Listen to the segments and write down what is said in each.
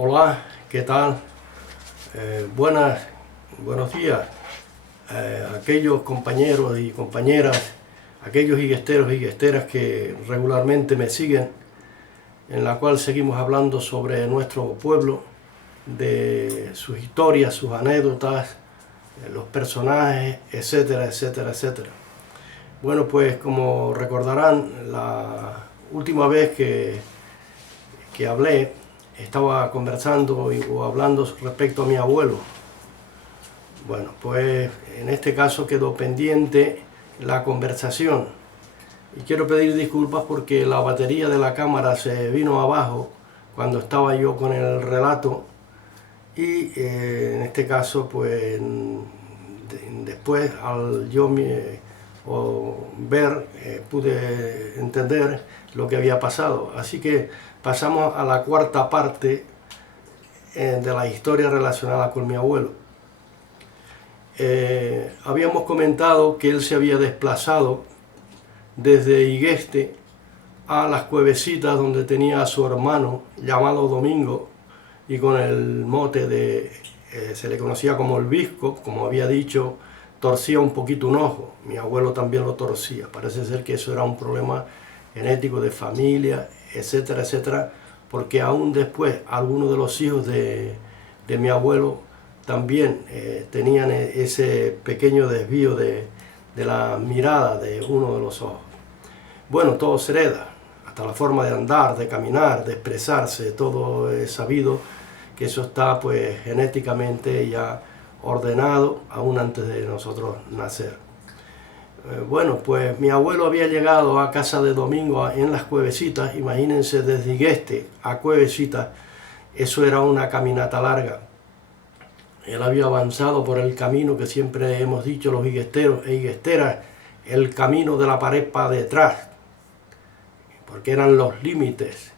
Hola, ¿qué tal? Buenos días a aquellos compañeros y compañeras, aquellos higuesteros y higuesteras que regularmente me siguen, en la cual seguimos hablando sobre nuestro pueblo, de sus historias, sus anécdotas, los personajes, etcétera, etcétera, etcétera. Bueno, pues como recordarán, la última vez que hablé, estaba conversando o hablando respecto a mi abuelo. Bueno, pues en este caso quedó pendiente la conversación y quiero pedir disculpas porque la batería de la cámara se vino abajo cuando estaba yo con el relato y en este caso pues después al yo ver pude entender lo que había pasado, así que pasamos a la cuarta parte de la historia relacionada con mi abuelo. Habíamos comentado que él se había desplazado desde Igueste a las Cuevecitas, donde tenía a su hermano llamado Domingo y con el mote de, se le conocía como el Visco, como había dicho, torcía un poquito un ojo. Mi abuelo también lo torcía. Parece ser que eso era un problema genético de familia, etcétera, etcétera, porque aún después algunos de los hijos de mi abuelo también tenían ese pequeño desvío de la mirada de uno de los ojos. Bueno, todo se hereda, hasta la forma de andar, de caminar, de expresarse, todo es sabido que eso está pues genéticamente ya ordenado aún antes de nosotros nacer. Bueno, pues mi abuelo había llegado a casa de Domingo en las Cuevecitas, imagínense desde Igueste a Cuevecitas, eso era una caminata larga. Él había avanzado por el camino que siempre hemos dicho los higuesteros e higuesteras, el camino de la pared para detrás, porque eran los límites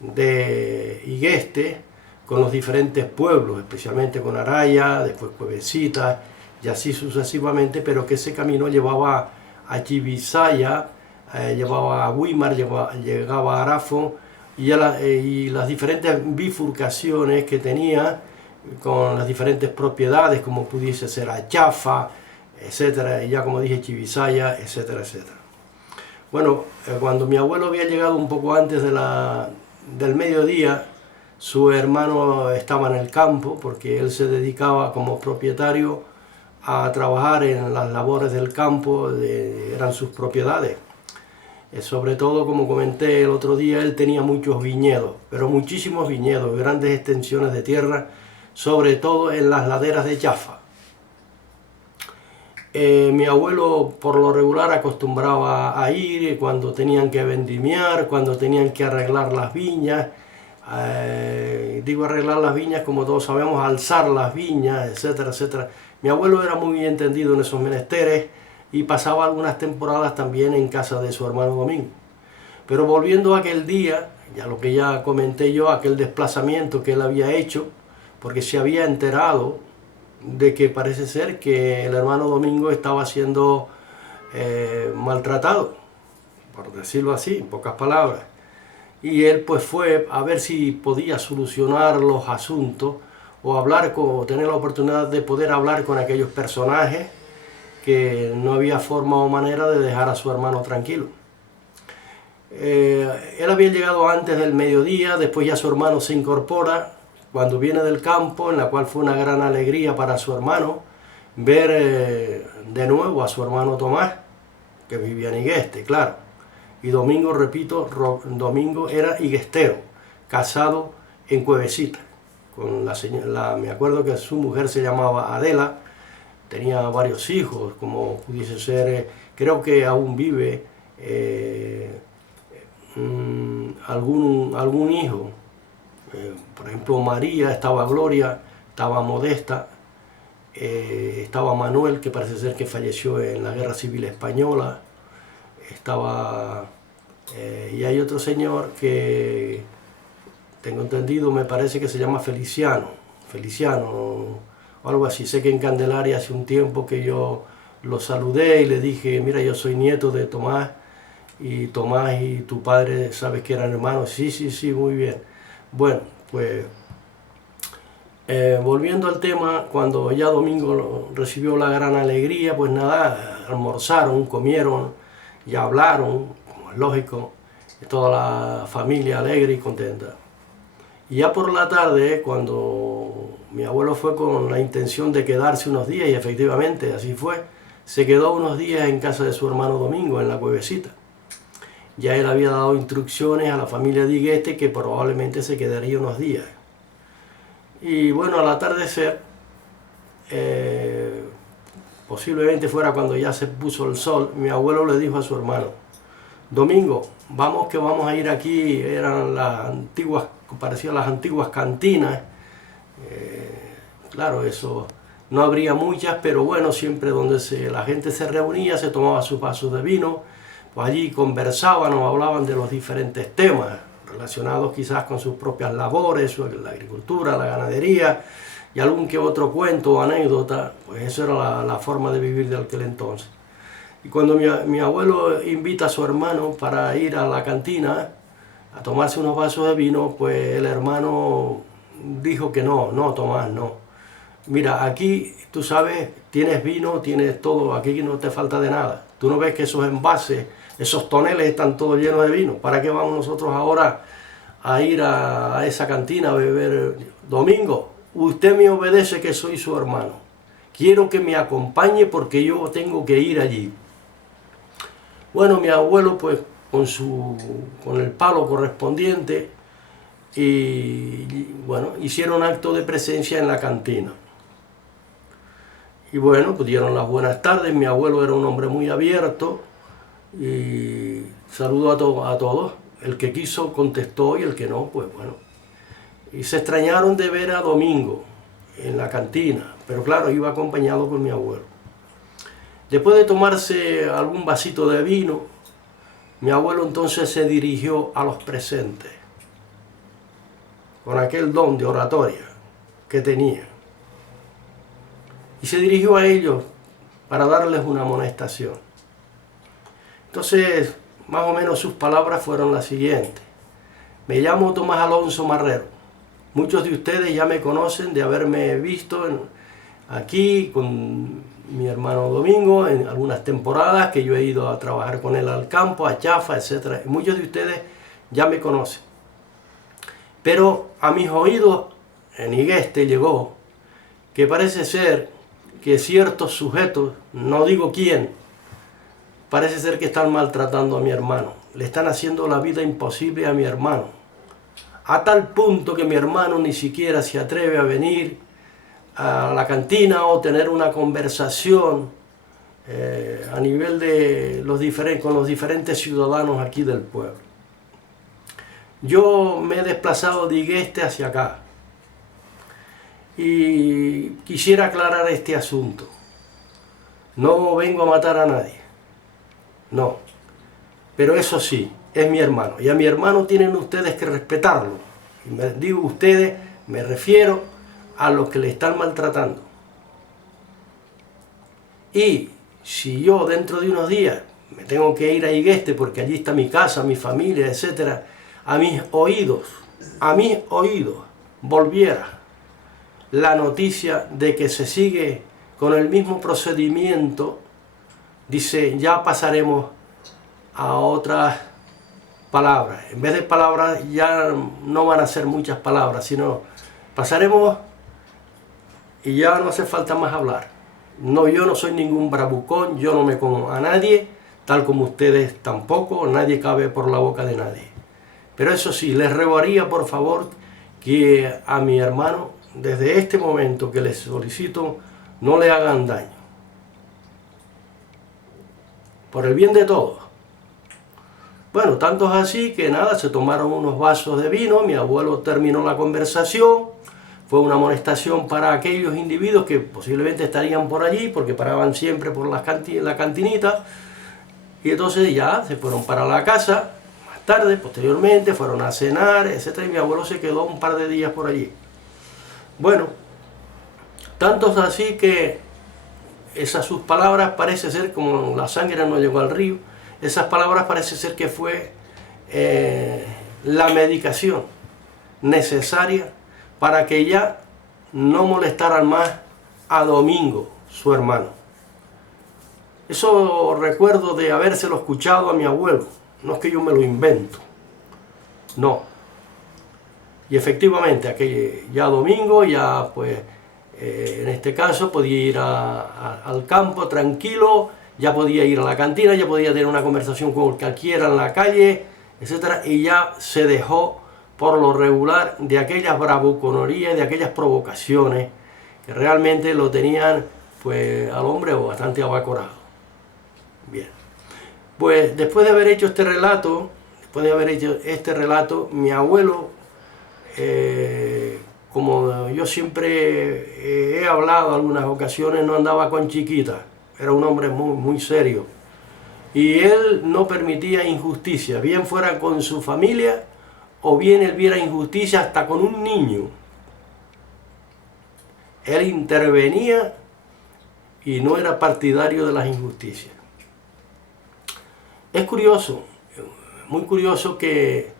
de Igueste con los diferentes pueblos, especialmente con Araya, después Cuevecitas y así sucesivamente, pero que ese camino llevaba a Chibisaya, llevaba a Guimar, llegaba a Arafo y las diferentes bifurcaciones que tenía con las diferentes propiedades, como pudiese ser Achafa, etcétera, y ya como dije Chibisaya, etcétera, etcétera. Bueno, cuando mi abuelo había llegado un poco antes del mediodía, su hermano estaba en el campo porque él se dedicaba como propietario a trabajar en las labores del campo, eran sus propiedades. Sobre todo, como comenté el otro día, él tenía muchos viñedos, pero muchísimos viñedos, grandes extensiones de tierra, sobre todo en las laderas de Chafa. Mi abuelo por lo regular acostumbraba a ir cuando tenían que vendimiar, cuando tenían que arreglar las viñas, digo arreglar las viñas como todos sabemos, alzar las viñas, etcétera, etcétera. Mi abuelo era muy entendido en esos menesteres y pasaba algunas temporadas también en casa de su hermano Domingo. Pero volviendo a aquel día, ya lo que ya comenté yo, aquel desplazamiento que él había hecho, porque se había enterado de que parece ser que el hermano Domingo estaba siendo maltratado, por decirlo así, en pocas palabras. Y él pues fue a ver si podía solucionar los asuntos o tener la oportunidad de poder hablar con aquellos personajes que no había forma o manera de dejar a su hermano tranquilo. Él había llegado antes del mediodía, después ya su hermano se incorpora cuando viene del campo, en la cual fue una gran alegría para su hermano ver de nuevo a su hermano Tomás, que vivía en Igueste, claro. Y Domingo, repito, Domingo era higuestero, casado en Cuevecitas. Con me acuerdo que su mujer se llamaba Adela, tenía varios hijos, como pudiese ser, creo que aún vive algún hijo. Por ejemplo, María, estaba Gloria, estaba Modesta, estaba Manuel, que parece ser que falleció en la Guerra Civil Española, estaba y hay otro señor que tengo entendido, me parece que se llama Feliciano o algo así. Sé que en Candelaria hace un tiempo que yo lo saludé y le dije, mira, yo soy nieto de Tomás y tu padre sabes que eran hermanos. Sí, sí, sí, muy bien. Bueno, pues Volviendo al tema, cuando ya Domingo recibió la gran alegría, pues nada, almorzaron, comieron y hablaron, como es lógico, toda la familia alegre y contenta. Y ya por la tarde, cuando mi abuelo fue con la intención de quedarse unos días, y efectivamente así fue, se quedó unos días en casa de su hermano Domingo, en la cuevecita. Ya él había dado instrucciones a la familia de Igueste que probablemente se quedaría unos días. Y bueno, al atardecer, posiblemente fuera cuando ya se puso el sol, mi abuelo le dijo a su hermano: Domingo, vamos que vamos a ir aquí. Eran las antiguas, parecían las antiguas cantinas. Claro, eso no habría muchas, pero bueno, siempre donde la gente se reunía, se tomaba sus vasos de vino, pues allí conversaban o hablaban de los diferentes temas relacionados quizás con sus propias labores, la agricultura, la ganadería y algún que otro cuento o anécdota. Pues eso era la forma de vivir de aquel entonces. Y cuando mi abuelo invita a su hermano para ir a la cantina a tomarse unos vasos de vino, pues el hermano dijo que no, Tomás, no. Mira, aquí, tú sabes, tienes vino, tienes todo, aquí no te falta de nada. Tú no ves que esos envases, esos toneles están todos llenos de vino. ¿Para qué vamos nosotros ahora a ir a esa cantina a beber? Domingo, usted me obedece que soy su hermano. Quiero que me acompañe porque yo tengo que ir allí. Bueno, mi abuelo pues con el palo correspondiente y bueno, hicieron acto de presencia en la cantina. Y bueno, pues dieron las buenas tardes. Mi abuelo era un hombre muy abierto y saludó a todos. El que quiso contestó y el que no, pues bueno. Y se extrañaron de ver a Domingo en la cantina, pero claro, iba acompañado por mi abuelo. Después de tomarse algún vasito de vino, mi abuelo entonces se dirigió a los presentes, con aquel don de oratoria que tenía. Y se dirigió a ellos para darles una amonestación. Entonces, más o menos sus palabras fueron las siguientes: me llamo Tomás Alonso Marrero. Muchos de ustedes ya me conocen de haberme visto aquí con mi hermano Domingo en algunas temporadas que yo he ido a trabajar con él al campo, a Chafa, etc. Y muchos de ustedes ya me conocen. Pero a mis oídos en Igueste llegó que parece ser que ciertos sujetos, no digo quién, parece ser que están maltratando a mi hermano. Le están haciendo la vida imposible a mi hermano. A tal punto que mi hermano ni siquiera se atreve a venir a la cantina o tener una conversación a nivel de con los diferentes ciudadanos aquí del pueblo. Yo me he desplazado de Igueste hacia acá y quisiera aclarar este asunto. No vengo a matar a nadie, no, pero eso sí, es mi hermano y a mi hermano tienen ustedes que respetarlo. Y me digo ustedes, me refiero a los que le están maltratando. Y si yo dentro de unos días me tengo que ir a Igueste porque allí está mi casa, mi familia, etc., a mis oídos volviera la noticia de que se sigue con el mismo procedimiento, dice, ya pasaremos a otras palabras. En vez de palabras ya no van a ser muchas palabras, sino pasaremos y ya no hace falta más hablar. No, yo no soy ningún bravucón, yo no me como a nadie, tal como ustedes tampoco, nadie cabe por la boca de nadie. Pero eso sí, les rogaría por favor que a mi hermano, desde este momento que les solicito, no le hagan daño. Por el bien de todos. Bueno, tanto es así que nada, se tomaron unos vasos de vino, mi abuelo terminó la conversación, fue una amonestación para aquellos individuos que posiblemente estarían por allí, porque paraban siempre por la cantinita, y entonces ya se fueron para la casa. Tarde, posteriormente, fueron a cenar, etc. Y mi abuelo se quedó un par de días por allí. Bueno, tanto es así que sus palabras parece ser, como la sangre no llegó al río, esas palabras parece ser que fue la medicación necesaria para que ya no molestaran más a Domingo, su hermano. Eso recuerdo de habérselo escuchado a mi abuelo, no es que yo me lo invento, no. Y efectivamente, ya Domingo, ya pues, en este caso podía ir al campo tranquilo, ya podía ir a la cantina, ya podía tener una conversación con cualquiera en la calle, etcétera, y ya se dejó por lo regular de aquellas bravuconerías, de aquellas provocaciones que realmente lo tenían pues al hombre bastante abacorado. Bien, pues después de haber hecho este relato, mi abuelo, como yo siempre he hablado en algunas ocasiones, no andaba con chiquitas, era un hombre muy serio. Y él no permitía injusticia, bien fuera con su familia o bien él viera injusticia hasta con un niño. Él intervenía y no era partidario de las injusticias. Es curioso, muy curioso que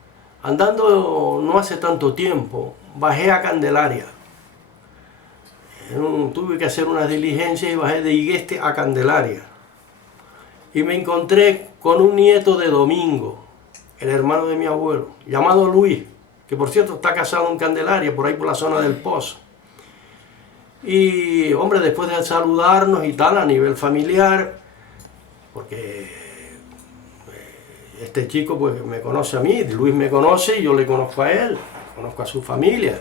andando no hace tanto tiempo, bajé a Candelaria. Tuve que hacer unas diligencias y bajé de Igueste a Candelaria. Y me encontré con un nieto de Domingo, el hermano de mi abuelo, llamado Luis, que por cierto está casado en Candelaria, por ahí por la zona del Pozo. Y hombre, después de saludarnos y tal, a nivel familiar, porque este chico pues me conoce a mí, Luis me conoce y yo le conozco a él, conozco a su familia.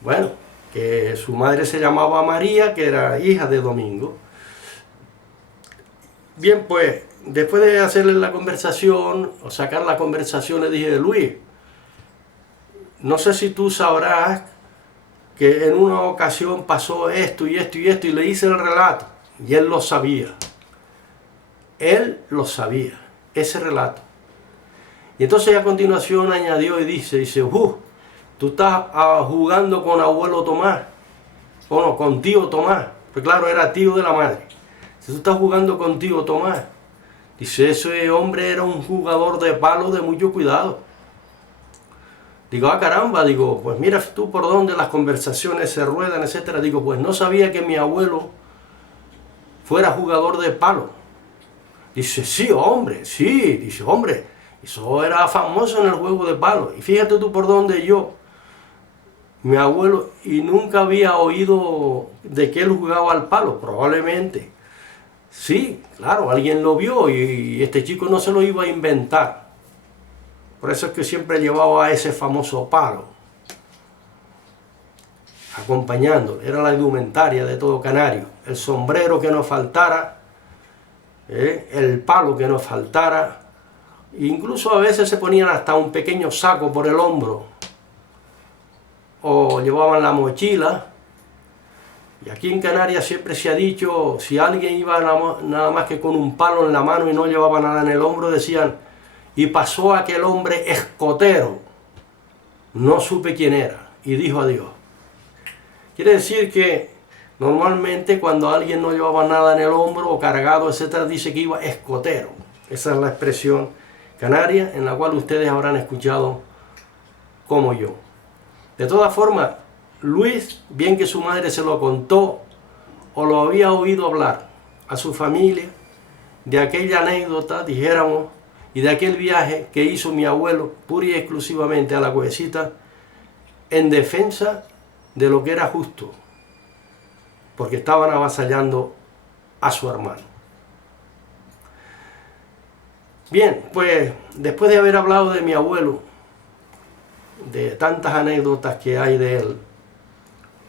Bueno, que su madre se llamaba María, que era hija de Domingo. Bien, pues, después de hacerle la conversación, o sacar la conversación, le dije, Luis, no sé si tú sabrás que en una ocasión pasó esto y esto y esto, y le hice el relato, y él lo sabía. Él lo sabía, ese relato. Y entonces a continuación añadió y dice, tú estás jugando con abuelo Tomás, o no, con tío Tomás, pues claro, era tío de la madre. Si tú estás jugando con tío Tomás, dice, ese hombre era un jugador de palo de mucho cuidado. Digo, caramba, digo, pues mira tú por dónde las conversaciones se ruedan, etcétera. Digo, pues no sabía que mi abuelo fuera jugador de palo. Dice, sí, hombre, eso era famoso en el juego de palo. Y fíjate tú por dónde mi abuelo, y nunca había oído de que él jugaba al palo, probablemente. Sí, claro, alguien lo vio y este chico no se lo iba a inventar. Por eso es que siempre llevaba ese famoso palo, acompañándolo. Era la indumentaria de todo canario. El sombrero que no faltara, el palo que no faltara. Incluso a veces se ponían hasta un pequeño saco por el hombro. O llevaban la mochila. Y aquí en Canarias siempre se ha dicho, si alguien iba nada más que con un palo en la mano y no llevaba nada en el hombro, decían, y pasó aquel hombre escotero, no supe quién era, y dijo adiós. Quiere decir que normalmente cuando alguien no llevaba nada en el hombro o cargado, etcétera, dice que iba escotero. Esa es la expresión canaria en la cual ustedes habrán escuchado como yo. De todas formas, Luis, bien que su madre se lo contó o lo había oído hablar a su familia de aquella anécdota, dijéramos, y de aquel viaje que hizo mi abuelo pura y exclusivamente a la Cuevesita en defensa de lo que era justo, porque estaban avasallando a su hermano. Bien, pues después de haber hablado de mi abuelo, de tantas anécdotas que hay de él,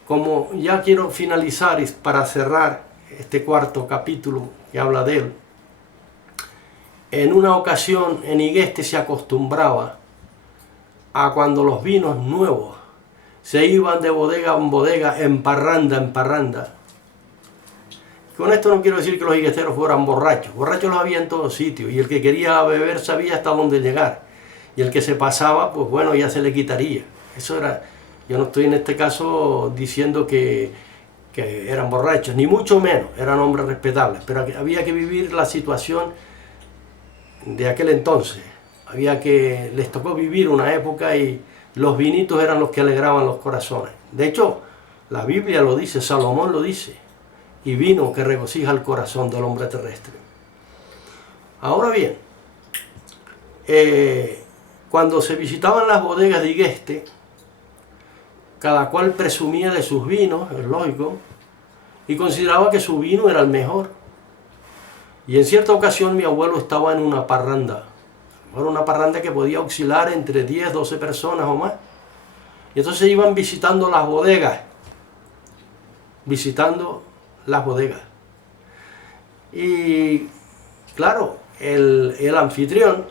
como ya quiero finalizar y para cerrar este cuarto capítulo que habla de él, en una ocasión en Igueste se acostumbraba a cuando los vinos nuevos se iban de bodega en bodega, en parranda en parranda. Con esto no quiero decir que los iguesteros fueran borrachos. Borrachos los había en todos sitios y el que quería beber sabía hasta dónde llegar. Y el que se pasaba, pues bueno, ya se le quitaría. Eso era... Yo no estoy en este caso diciendo que eran borrachos, ni mucho menos, eran hombres respetables, pero había que vivir la situación de aquel entonces. Les tocó vivir una época y los vinitos eran los que alegraban los corazones. De hecho, La Biblia lo dice, Salomón lo dice. Y vino que regocija el corazón del hombre terrestre. Ahora bien, cuando se visitaban las bodegas de Igueste, cada cual presumía de sus vinos, es lógico, y consideraba que su vino era el mejor. Y en cierta ocasión mi abuelo estaba en una parranda. Era una parranda que podía oscilar entre 10, 12 personas o más. Y entonces iban visitando las bodegas. Y claro, el anfitrión,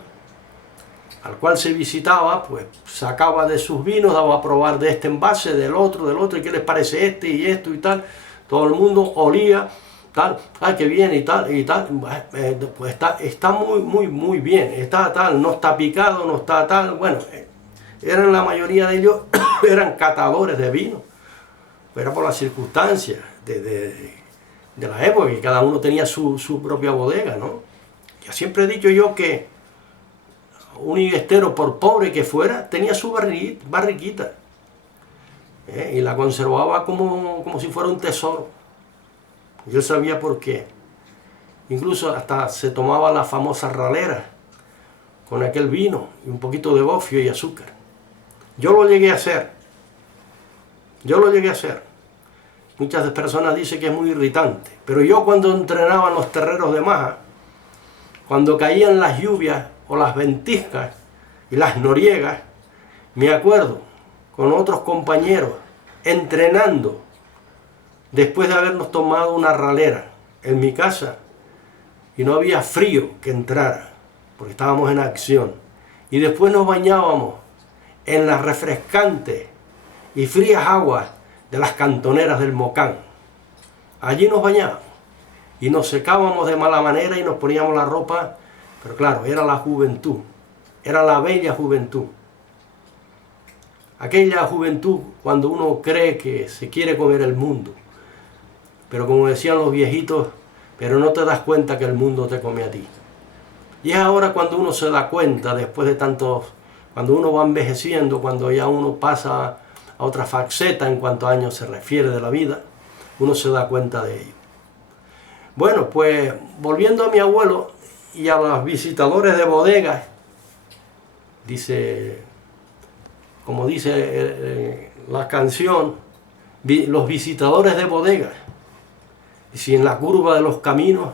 al cual se visitaba, pues sacaba de sus vinos, daba a probar de este envase, del otro, y qué les parece este y esto y tal. Todo el mundo olía, tal, ay, qué bien y tal, pues está muy bien, está tal, no está picado, no está tal. Bueno, eran la mayoría de ellos, eran catadores de vino, era por las circunstancias de la época, y cada uno tenía su propia bodega, ¿no? Ya siempre he dicho yo que un higuestero, por pobre que fuera, tenía su barriquita, y la conservaba como si fuera un tesoro. Y él sabía por qué. Incluso hasta se tomaba la famosa ralera con aquel vino y un poquito de gofio y azúcar. Yo lo llegué a hacer. Muchas personas dicen que es muy irritante, pero yo cuando entrenaba en los terreros de Maja, cuando caían las lluvias o las ventiscas y las noriegas, me acuerdo con otros compañeros entrenando después de habernos tomado una ralera en mi casa, y no había frío que entrara porque estábamos en acción, y después nos bañábamos en las refrescantes y frías aguas de las cantoneras del Mocán. Allí nos bañábamos y nos secábamos de mala manera y nos poníamos la ropa, pero claro, era la juventud, era la bella juventud. Aquella juventud cuando uno cree que se quiere comer el mundo, pero como decían los viejitos, pero no te das cuenta que el mundo te come a ti. Y es ahora cuando uno se da cuenta, después de tantos, cuando uno va envejeciendo, cuando ya uno pasa a otra faceta en cuanto a años se refiere de la vida, uno se da cuenta de ello. Bueno, pues volviendo a mi abuelo y a los visitadores de bodegas, dice, como dice la canción, los visitadores de bodegas. Y si en la curva de los caminos,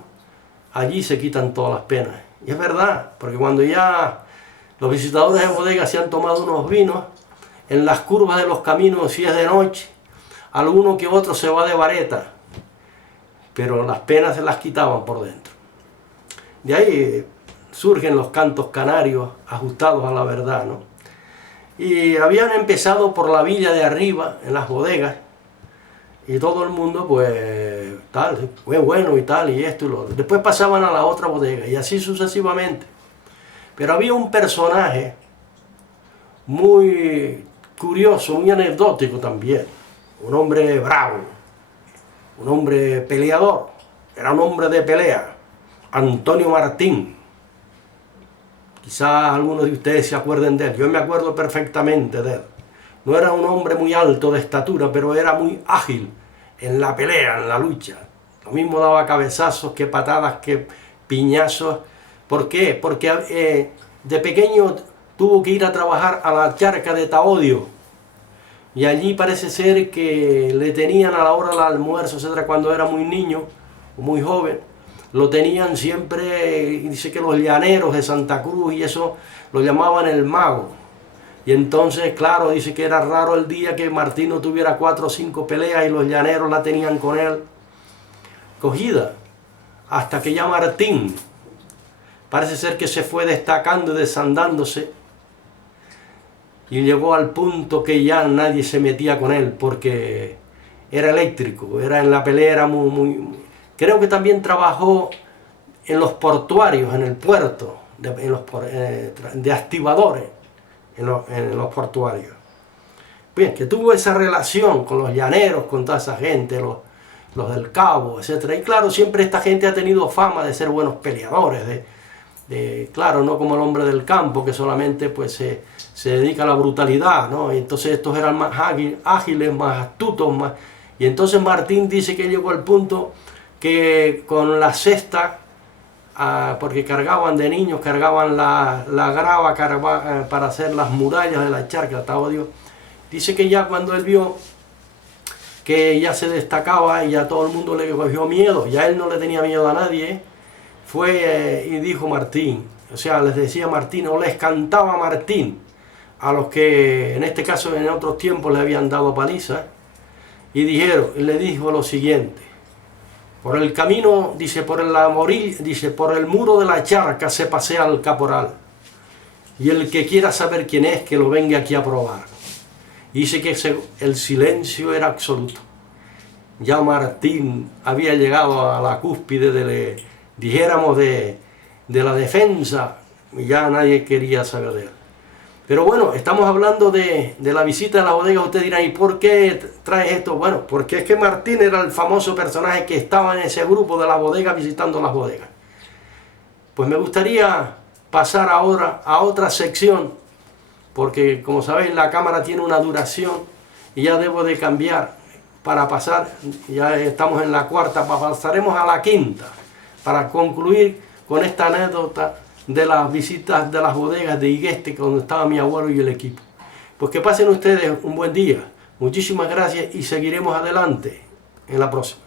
allí se quitan todas las penas. Y es verdad, porque cuando ya los visitadores de bodegas se han tomado unos vinos, en las curvas de los caminos, si es de noche, alguno que otro se va de vareta, pero las penas se las quitaban por dentro. De ahí surgen los cantos canarios ajustados a la verdad, ¿no? Y habían empezado por la villa de arriba, en las bodegas, y todo el mundo, pues, tal, fue bueno y tal, y esto y lo otro. Después pasaban a la otra bodega, y así sucesivamente. Pero había un personaje muy curioso, muy anecdótico también. Un hombre bravo, un hombre peleador, era un hombre de pelea, Antonio Martín. Quizás algunos de ustedes se acuerden de él, yo me acuerdo perfectamente de él. No era un hombre muy alto de estatura, pero era muy ágil en la pelea, en la lucha. Lo mismo daba cabezazos, que patadas, que piñazos. ¿Por qué? Porque de pequeño tuvo que ir a trabajar a la charca de Taodio. Y allí parece ser que le tenían a la hora del almuerzo, etcétera, cuando era muy niño o muy joven. Lo tenían siempre, y dice que los llaneros de Santa Cruz y eso lo llamaban el mago. Y entonces, claro, dice que era raro el día que Martín no tuviera 4 o 5 peleas y los llaneros la tenían con él cogida. Hasta que ya Martín parece ser que se fue destacando y desandándose y llegó al punto que ya nadie se metía con él porque era eléctrico, era en la pelea, era muy... Creo que también trabajó en los portuarios, en el puerto, de activadores. En los portuarios. Bien, que tuvo esa relación con los llaneros, con toda esa gente, los del Cabo, etc. Y claro, siempre esta gente ha tenido fama de ser buenos peleadores, claro, no como el hombre del campo, que solamente pues se dedica a la brutalidad, ¿no? Y entonces estos eran más ágiles, más astutos, Y entonces Martín dice que llegó al punto que con la cesta, porque cargaban de niños, cargaban la grava para hacer las murallas de la charca, estaba Dios. Dice que ya cuando él vio que ya se destacaba y ya todo el mundo le cogió miedo, ya él no le tenía miedo a nadie, fue y dijo Martín, o sea, les decía Martín, o les cantaba Martín, a los que en este caso en otros tiempos le habían dado paliza, y le dijo lo siguiente: por el camino, dice, por el muro de la charca se pasea el caporal, y el que quiera saber quién es, que lo venga aquí a probar. Y dice que el silencio era absoluto. Ya Martín había llegado a la cúspide de la defensa, y ya nadie quería saber de él. Pero bueno, estamos hablando de la visita a la bodega. Usted dirá, ¿y por qué traes esto? Bueno, porque es que Martín era el famoso personaje que estaba en ese grupo de la bodega visitando las bodegas. Pues me gustaría pasar ahora a otra sección, porque como sabéis la cámara tiene una duración y ya debo de cambiar para pasar. Ya estamos en la cuarta, pasaremos a la quinta para concluir con esta anécdota de las visitas de las bodegas de Igueste, donde estaba mi abuelo y el equipo. Pues que pasen ustedes un buen día. Muchísimas gracias y seguiremos adelante en la próxima.